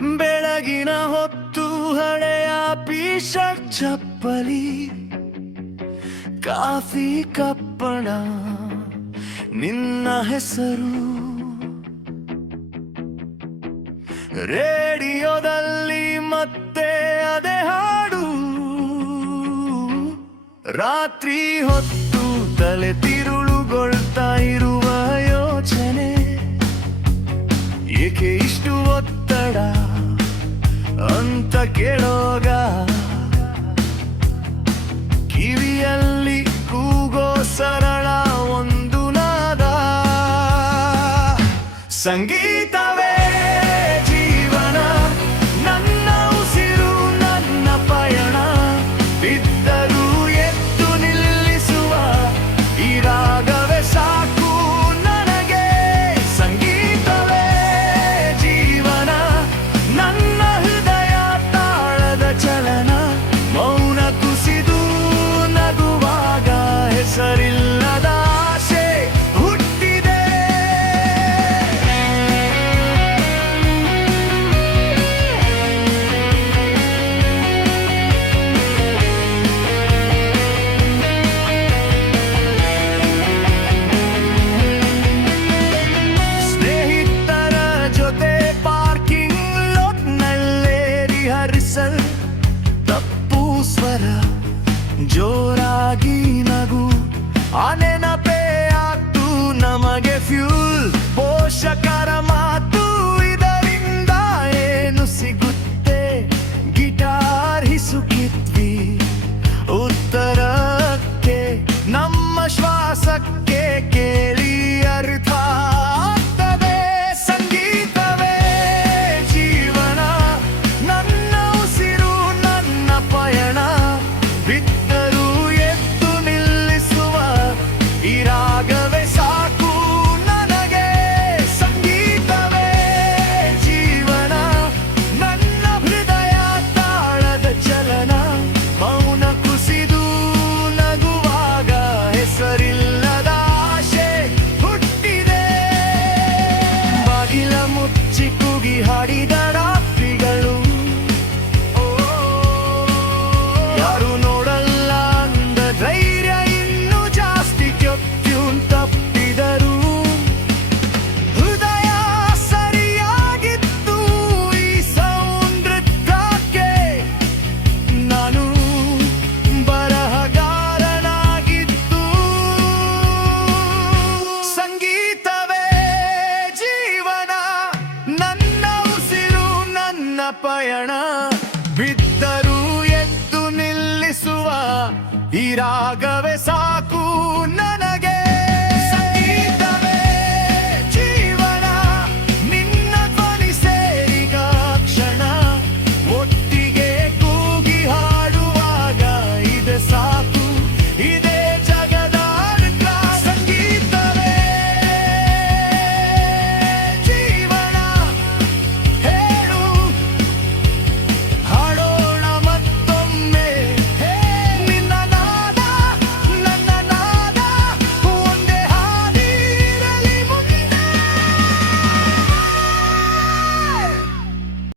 ಬೆಳಗಿನ ಹೊತ್ತು ಹಳೆಯ ಟಿ-ಶರ್ಟ್ ಚಪ್ಪಲಿ, ಕಾಫಿ ಕಪ್ಪಣ, ನಿನ್ನ ಹೆಸರು ರೇಡಿಯೋದಲ್ಲಿ ಮತ್ತೆ ಅದೇ ಹಾಡು. ರಾತ್ರಿ ಹೊತ್ತು ತಲೆ ತಿರುಳುಗೊಳ್ತಾ ಇರುವ ಯೋಚನೆ, ಏಕೆ ಇಷ್ಟು ಒತ್ತಡ ಅಂತ ಕೇಳೋಗ, ಕಿವಿಯಲ್ಲಿ ಕೂಗೋ ಸರಳ ಒಂದು ನಾದ, ಸಂಗೀತವೇ ಜೀವನ, ನನ್ನ ಉಸಿರು ನನ್ನ ಪಯಣ, ಬಿದ್ದರೂ ಎದ್ದು ನಿಲ್ಲಿಸುವ ಈ ರಾಗವೇ ಸಾಕು ನನಗೆ. ಸಂಗೀತವೇ ಜೀವನ, ನನ್ನ ಹೃದಯ ತಾಳದ ಚಲನ, ಮೌನ ಕುಸಿದು ನಗುವಾಗ ಹೆಸರಿಲ್ಲದ ಆಸೆ ಹುಟ್ಟಿದೆ. ಸ್ನೇಹಿತರ ಜೊತೆ ಪಾರ್ಕಿಂಗ್ ಲಾಟ್ನಲ್ಲೇ ರಿಹರ್ಸಲ್, ತಪ್ಪು ಸ್ವರ ಜೋರಾಗಿ ನಗು, ಆ ನೆನಪೇ ಆಗ್ತು ನಮಗೆ ಫ್ಯೂಲ್. ಪೋಷಕರ ಮಾತು, ಇದರಿಂದ ಏನು ಸಿಗುತ್ತೆ, ಗಿಟಾರ್ ಹಿಸುಕಿದ್ವಿ ಉತ್ತರಕ್ಕೆ, ನಮ್ಮ ಶ್ವಾಸಕ್ಕೆ ಕೇಳಿ ಅರ್ಥ ಆಗ್ತದೆ. ಸಂಗೀತವೇ ಜೀವನ, ನನ್ನ ಉಸಿರು ನನ್ನ ಪಯಣ, ಬಿದ್ದರೂ ಎದ್ದು ನಿಲ್ಲಿಸುವ ಈ ರಾಗವೇ ಸಾಕು ನನಗೆ. ಸಂಗೀತವೇ ಜೀವನ, ನನ್ನ ಹೃದಯ ತಾಳದ ಚಲನ, ಮೌನ ಕುಸಿದು ನಗುವಾಗ ಹೆಸರಿಲ್ಲದ ಆಶೆ ಹುಟ್ಟಿದೆ. ಬಾಗಿಲ ಮುಚ್ಚಿ ಕೂಗಿ ಹಾಡಿದ ರಾತ್ರಿಗಳು, ಯಾರು ನೋಡಲ್ಲ ಅಂದ ಧೈರ್ಯ ಇನ್ನೂ ಜಾಸ್ತಿ ಟ್ಯೂನ್ ತಪ್ಪಿದರು. ಹೃದಯ ಸರಿಯಾಗಿತ್ತು ಈ ಸೌಂಡ್ ನೃತ್ಯಕ್ಕೆ, ನಾನು ಬರಹಗಾರನಾಗಿದ್ದು. ಸಂಗೀತವೇ ಜೀವನ, ನನ್ನ ಉಸಿರು ನನ್ನ ಪಯಣ, ಬಿದ್ದರೂ ಎದ್ದು ನಿಲ್ಲಿಸುವ ಈ ರಾಗವೇ ಸಾಕು.